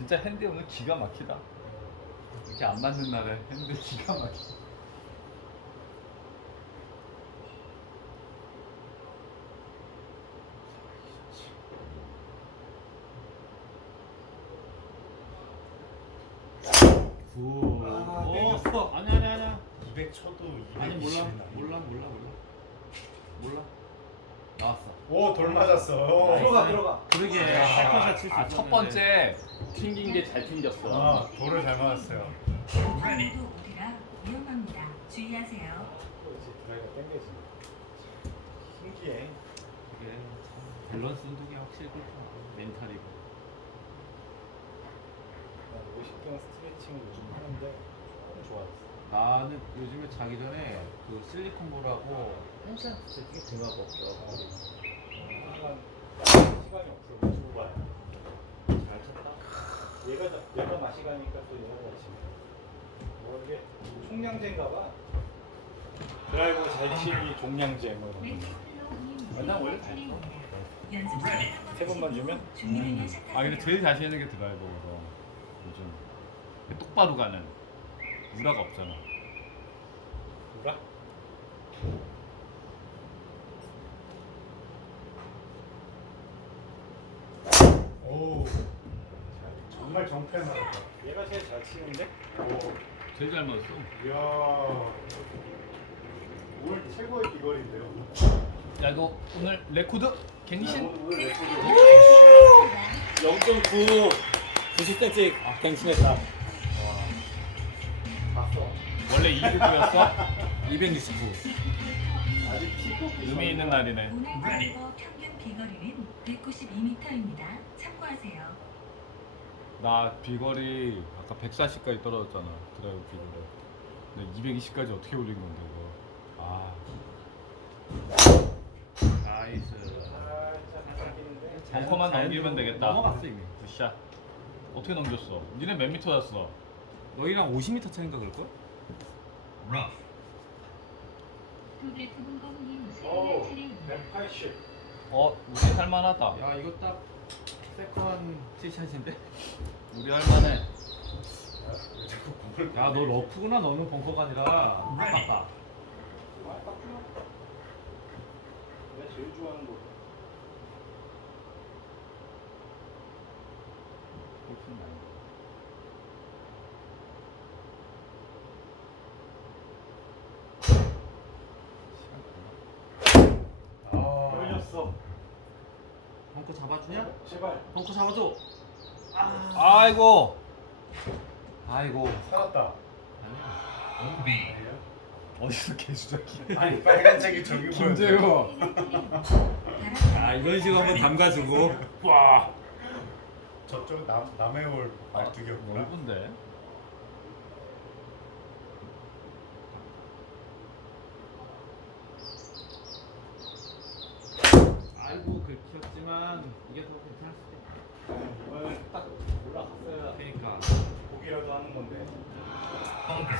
진짜 핸디 오늘 기가 막히다. 이렇게 안 맞는 날에 핸디 기가 막히. 구. 아, 어, 땡겼어. 아니 아니 아니야. 200 쳐도 220. 아니 몰라 몰라 몰라 몰라 몰라. 나왔어. 오 돌 맞았어. 들어가, 들어가. 그러게 칠수 아, 있었는데. 첫 번째 튕긴 게 잘 튕겼어. 아 돌을 잘 맞았어요. 오늘도 오리라 위험합니다. 주의하세요. 드라이가 땡겨지. 신기해. 참 밸런스 운동이 확실히 그렇구나. 멘탈이고. 난 50경 스트레칭을 요즘 하는데 너무 좋아졌어. 나는 요즘에 자기 전에 그 실리콘볼하고 펜션 스트레칭 등하고 없더라고. 시간 시간이 없어 유튜브 봐야. 잘 쳤다. 얘가 얘가 맛이 가니까 또 얘가 같이. 뭐 이게 총량제인가 봐. 드라이버 잘 치기 종량제 뭐 이런 거. 난 원래 잘 연습 세 번만 주면 시작하세요. 아 근데 제일 자신 있는 게 드라이버거든. 요즘 똑바로 가는 무라가 없잖아. 누가? 오 정말 정패 맞았다. 얘가 제일 잘 치는데? 오 제일 잘 맞았어. 이야 오늘 최고의 비거리인데요. 야 이거 오늘 레코드 갱신. 오늘 레코드 0.9 90cm 갱신했다. 원래 299였어? 269. 아직 킥복 의미 있는 날이네. 오늘 드라이버 평균 비거리는 192m입니다. 참고하세요. 나 비거리 아까 140까지 떨어졌잖아. 드라이브 비거리. 근데 220까지 어떻게 올린 건데 이거. 아. 나이스. 벙커만 잘 넘기면 되겠다. 넘어갔어 이미. 굿샷. 어떻게 넘겼어? 니네 몇 미터 였어? 너희랑 50m 차인가 그럴걸? 오 180. 어, 우리 할만하다. 야 이거 딱 세컨 티샷인데? 우리 할만해. 자꾸 공을 야 너 러프구나 너는 벙커가 아니라. 아. 내가 제일 좋아하는 거. 아. 걸렸어. 벙커 잡아주냐? 제발 벙커 잡아줘. 아이고. 아이고. 살았다. 아니야. 어디서 개수작이? 아니 빨간색이 저기 보여. 아 이런 식으로 한번 담가주고. 와. 저쪽 남 남해 올 말뚝이었구나. 넓은데. 아이고 긁혔지만 이게 더 괜찮을 수도 있다. 이번엔 딱 올라갔어야 그러니까 보기라도 하는 건데.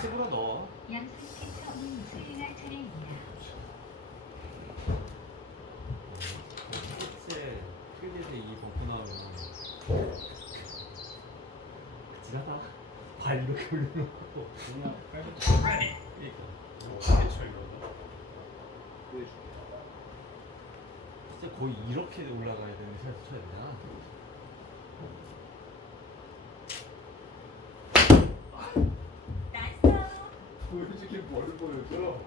집으로 넣어. 양승 수행할 차례입니다. 실제 필드에서 이 벙커 나오면 지나다 발 이렇게 올려놓고 그냥 빨리 그러니까 쳐 이거? 진짜 거의 이렇게 올라가야 되는 샷을 쳐야 되나? 나이스. 솔직히 뭘 보여줘?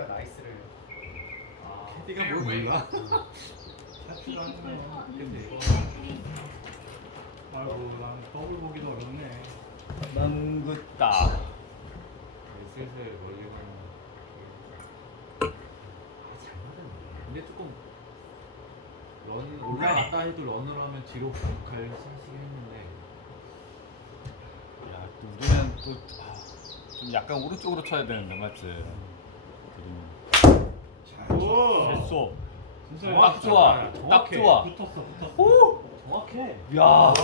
캐리가 나이스를. 아, 캐디가 뭘 몰라? 근데 이거 아이고 난 더블 보기도 어렵네. 남긋다. 슬슬 아잘 맞았네. 근데 조금 런 올라갔다 해도 런을 하면 뒤로 갈 생각이긴 했는데 야, 또 우리는 또 아, 좀 약간 오른쪽으로 쳐야 되는데 맞지? 됐어. 진짜 딱 좋아. 딱 좋아. 붙었어, 붙었어. 오! 정확해. 야. 아.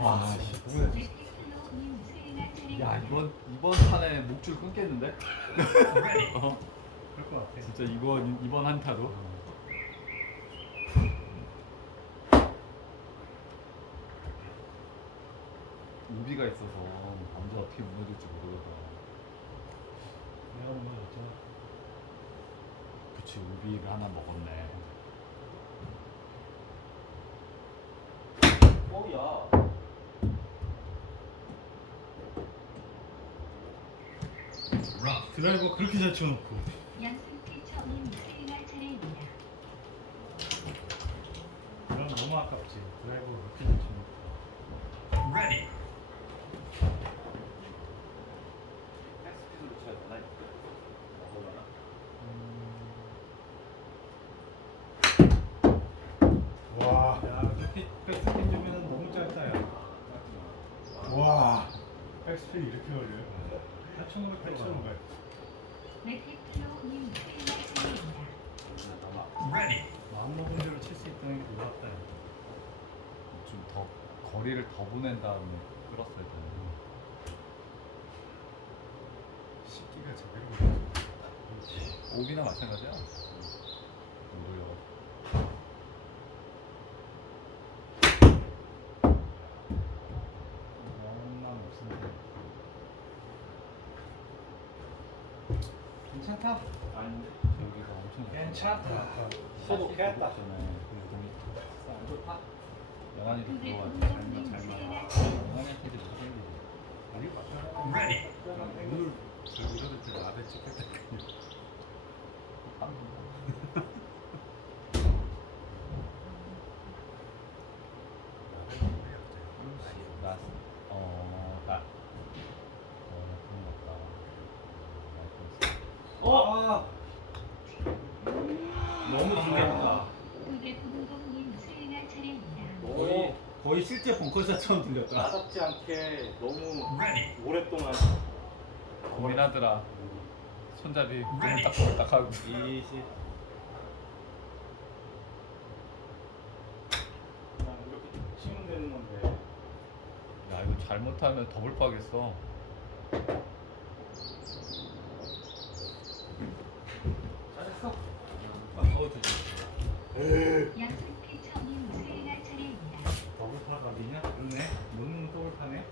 와, 아, 씨, 야, 이번 이번 판에 목줄 끊겠는데? 어, 그럴 것 같아. 진짜 이번 이번 한타도. 무비가 어. 있어서 남자 어떻게 무너질지 모르겠다. 내가 뭐 어쩌나. 그치 우비를 하나 먹었네. 어야. 드라이버 그렇게 잘 쳐놓고. 양승 피처님 스윙할 차례입니다. 그럼 너무 아깝지. 드라이버 그렇게 잘 쳐놓고. 백스피드로 쳐야 되나 이거? 먹어봐라. 와. 야, 그렇게 백스핀 주면 너무 짧다, 야. 와. 백스핀 이렇게 걸려요? 8,500, 8,500. 맥피플로우님 스윙할 차례입니다. 마음 먹은 대로 칠 수 있다는 게 놀랍다, 야. 좀더 거리를 더 보낸 다음에 끌었어야 되는데. 식기가 제대로. 오비나 마찬가지야. 못 올려가지고. 너무나 없습니다. 괜찮다. 아닌데. 여기가 엄청 괜찮다. 소독했다. 안 좋다. 영환이도. 동동님 잘만 잘만. 차례입니다. 영환이한테도 못 생기지. 아니, 맞다. 오늘 저 이러던 때 나대 찍겠다. 나, 어, 나, 어, 그런 것 같다. 어! 너무 차례입니다. 거의 거의 실제 벙커샷처럼 들렸다. 나답지 않게 너무 오랫동안 고민하더라. 손잡이 딱 하고. 20. 그냥 이렇게 치면 되는 건데. 야, 이거 잘못하면 더블 빠겠어. 바꿔주지. 양승 피처님 스윙할 차례입니다. 각이냐? 그러네. 못 더블파네.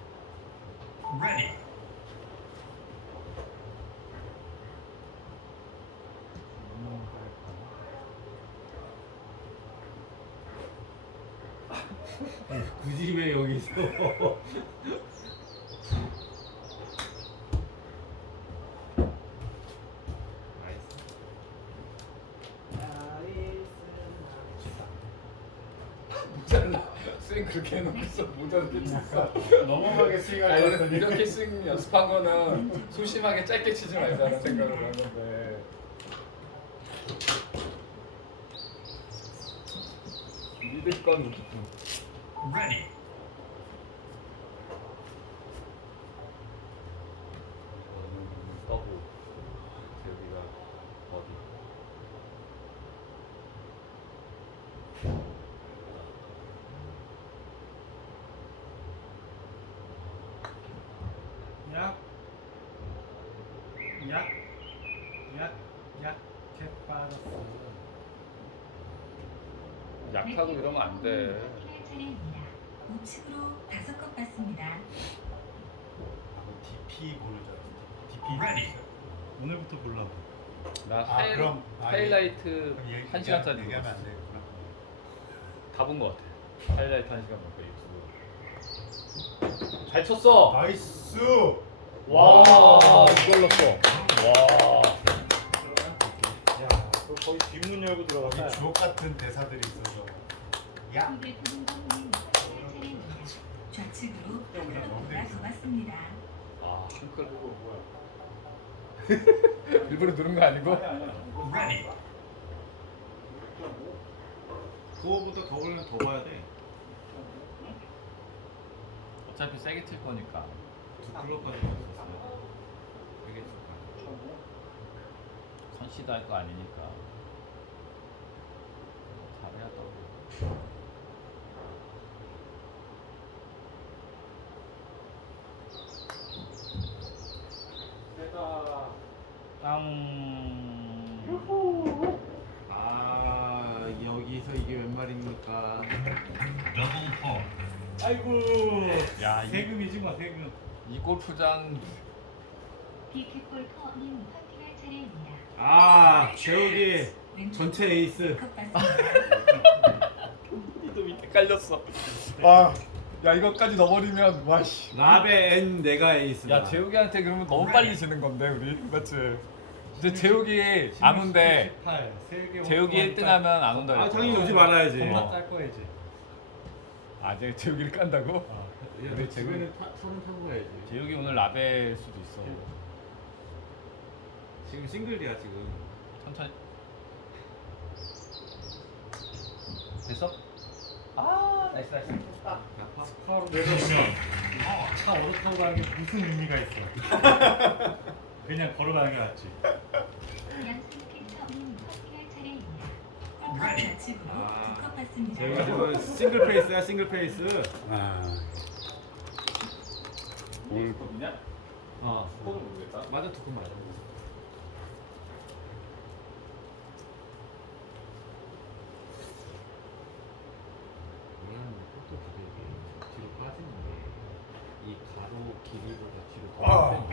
음, 굳이 왜 여기 있어? 모자라. 스윙 그렇게 해놓고 있어. 모자라 있어. 넘어가게 스윙할 아니, 것 같더니. 이렇게 스윙 연습한 거는 소심하게 짧게 치지 말자는 생각을 하는데. 믿을 건더블. 여기가 어디? 약, 약, 약, 약해 빠졌어. 약하고 이러면 안 돼. 차례입니다. 우측으로 다섯 컵 받습니다. DP 잡았어. DP. 오늘부터 볼라고. 나 아, 하이, 그럼, 아, 하이라이트 얘기- 한 시간짜리 얘기하면 안. 되겠구나. 다본 것 같아. 하이라이트 한 시간 볼거 유튜브. 잘 쳤어. 나이스. 와 이걸 넣었어. 와. 야, 너 거의 뒷문 열고 들어갔다. 주옥 같은 대사들이 있어서. 야. 좌측으로 더 받습니다. 아 한클 보고 뭐야? 일부러 누른 거 아니고? 그거보다 더 걸리면 더 봐야 돼. 어차피 세게 칠 거니까. 갔었어요. 되게 좋다. 컨시드 할거 아니니까. 잘해야 또. 내가 땅. 아 여기서 이게 웬 말입니까? 아이고. 야, 이- 세금이지 뭐 세금. 이 골프장 비켓골퍼님 퍼팅할 차례입니다. 아 재욱이 전체 에이스. 컵 받습니다. 이도 밑에 깔렸어. 아, 야 이거까지 넣어버리면 와씨. 라베 N 내가 에이스다. 야 재욱이한테 그러면 너무 빨리 지는 건데 우리 맞지? 이제 재욱이 안 온대. 18, 세개 재욱이 1등하면 안 온다. 아. 당연히 오지 말아야지. 겁나 짤 거야지. 아 이제 재욱이를 깐다고? 어. 너 집에는 타, 서른 타고 가야지. 재욱이 오늘 라벨 수도 있어. 지금 싱글이야 지금. 천천히. 됐어? 아 나이스 나이스. 아파? 스코어로 내려오면 차 오래 타고 가는 게 무슨 의미가 있어? 그냥 걸어가는 게 낫지. 지금 싱글 페이스야 싱글 페이스. 아. 오늘? 어. 맞아 두컵 맞아. 미안한데 포토 기대기 뒤로 빠지는 게이 가로 길이보다 뒤로 더 아.